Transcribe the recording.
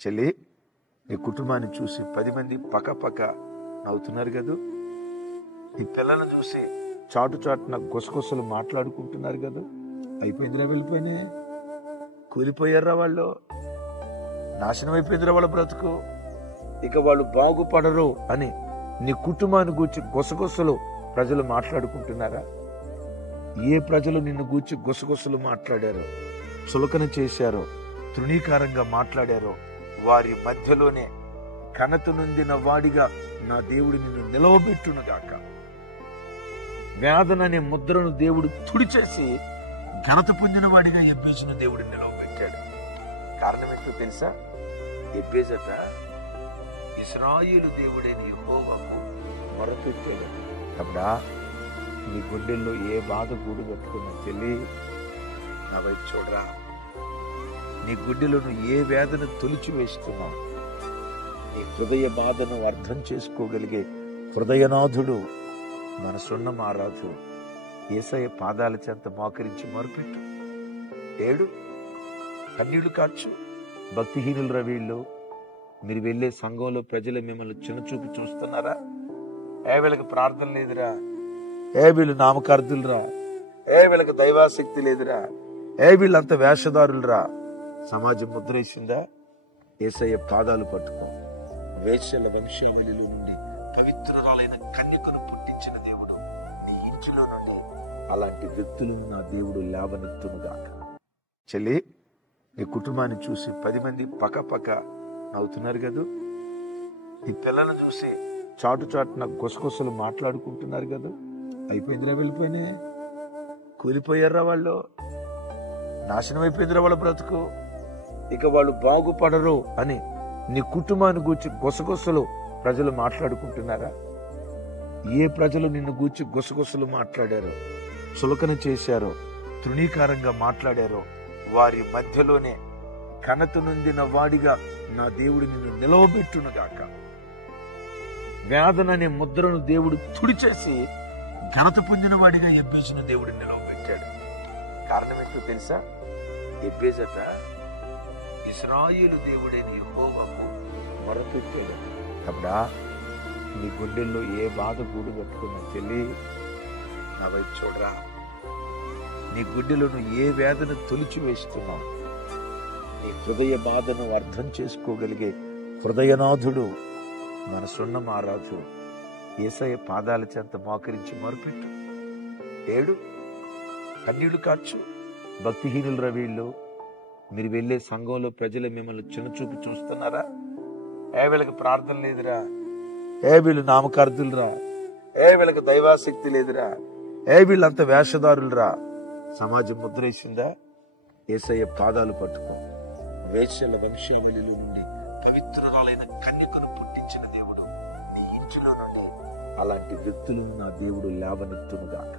చెల్లి, నీ కుటుంబాన్ని చూసి 10 మంది పక్క నవ్వుతున్నారు కదూ. నీ పిల్లలను చూసి చాటున గుసగుసలు మాట్లాడుకుంటున్నారు కదా. అయిపోయిందిరా, వెళ్ళిపోయినా, కూలిపోయారా వాళ్ళు, నాశనం అయిపోయిందిరా వాళ్ళ బ్రతుకు, ఇక వాళ్ళు బాగుపడరు అని నీ కుటుంబాన్ని గూర్చి గుసగుసలు ప్రజలు మాట్లాడుకుంటున్నారా? ఏ ప్రజలు నిన్ను గూర్చి గుసగుసలు మాట్లాడారో, చులకన చేశారో, తృణీకారంగా మాట్లాడారో వారి మధ్యలోనే ఘనత నొందిన వాడిగా నా దేవుడు నిన్ను నిలవబెట్టునుగాక. వేదన అనే ముద్రను దేవుడు తుడిచేసి ఘనత పొందిన వాడిగా ఎబ్బేజును దేవుడు నిలవబెట్టాడు. కారణం ఏంటో తెలుసా? ఎబ్బేజట ఇశ్రాయేలు దేవుడైన యెహోవాకు మొరపెట్టాడు. అప్పుడా నీ గుండెల్లో ఏ బాధ గూడు కట్టుకున్నా చెల్లి, నా వైపు చూడరా. నీ గుండెలో నువ్వు ఏ వేదన తొలిచి వేస్తున్నావు, నీ హృదయ బాధను అర్థం చేసుకోగలిగే హృదయనాథుడు, మనసున్న మారాధు యేసయ్య పాదాల చెంత మోకరించి మొరపెట్టు, ఏడు, కన్నీళ్లు కార్చు. భక్తిహీనులు రవీళ్ళు, మీరు వెళ్ళే సంఘంలో ప్రజలు మిమ్మల్ని చిన్నచూపు చూస్తున్నారా? వీళ్ళకి ప్రార్థన లేదురా, వీళ్ళు నామకార్థులరా, వీళ్ళకి దైవాశక్తి లేదురా, వీళ్ళంత వేషధారులరా. సమాజం ముద్రేసిందా? యేసయ్య పాదాలు పట్టుకో. వేశ్యల వంశావళిలో నుండి పవిత్రురాలైన కన్యకను పుట్టించిన దేవుడు నీ ఇంటిలో నుండి అలాంటి వ్యక్తులను నా దేవుడు లేవనెత్తునుగాక. చెల్లి, నీ కుటుంబాన్ని చూసి 10 మంది పక్క నవ్వుతున్నారు కదూ. నీ పిల్లలను చూసి చాటున గుసగుసలు మాట్లాడుకుంటున్నారు కదా. అయిపోయిందిరా, వెళ్ళిపోయినా, కూలిపోయారా వాళ్ళు, నాశనం అయిపోయిందిరా వాళ్ళ బ్రతుకు, ఇక వాళ్ళు బాగుపడరు అని నీ కుటుంబాన్ని గూర్చి గుసగుసలు ప్రజలు మాట్లాడుకుంటున్నారా? ఏ ప్రజలు నిన్ను గూర్చి గుసగుసలు మాట్లాడారో, చులకన చేశారో, తృణీకారంగా మాట్లాడారో వారి మధ్యలోనే ఘనత నొందిన వాడిగా నా దేవుడు నిన్ను నిలవబెట్టునుగాక. వేదన అనే ముద్రను దేవుడు తుడిచేసి ఘనత పొందిన వాడిగా ఎబ్బేజును దేవుడు నిలవబెట్టాడు. కారణం ఏంటో తెలుసా? ఎబ్బేజట ఇశ్రాయేలు దేవుడైన యెహోవాకు మొరపెట్టాడు. అప్పుడా నీ గుండెల్లో ఏ బాధ గూడు కట్టుకున్నా చెల్లి, నా వైపు చూడరా. నీ గుండెలో నువ్వు ఏ వేదన తొలిచి వేస్తున్నావు, నీ హృదయ బాధను అర్థం చేసుకోగలిగే హృదయనాథుడు, మనసున్న మారాధు యేసయ్య పాదాల చెంత మోకరించి మొరపెట్టు, ఏడు, కన్నీళ్లు కార్చు. భక్తిహీనులు రవీళ్ళు, మీరు వెళ్ళే సంఘంలో ప్రజలు మిమ్మల్ని చిన్నచూపు చూస్తున్నారా? వీళ్ళకి ప్రార్థన లేదురా, వీళ్ళు నామకార్థులరా, వీళ్ళకి దైవాశక్తి లేదురా, వీళ్ళంత వేషధారులరా. సమాజం ముద్రేసిందా? యేసయ్య పాదాలు పట్టుకో. వేశ్యల వంశావళిలో నుండి పవిత్రురాలైన కన్యకను పుట్టించిన దేవుడు నీ ఇంటిలో నుండి అలాంటి వ్యక్తులను నా దేవుడు లేవనెత్తునుగాక.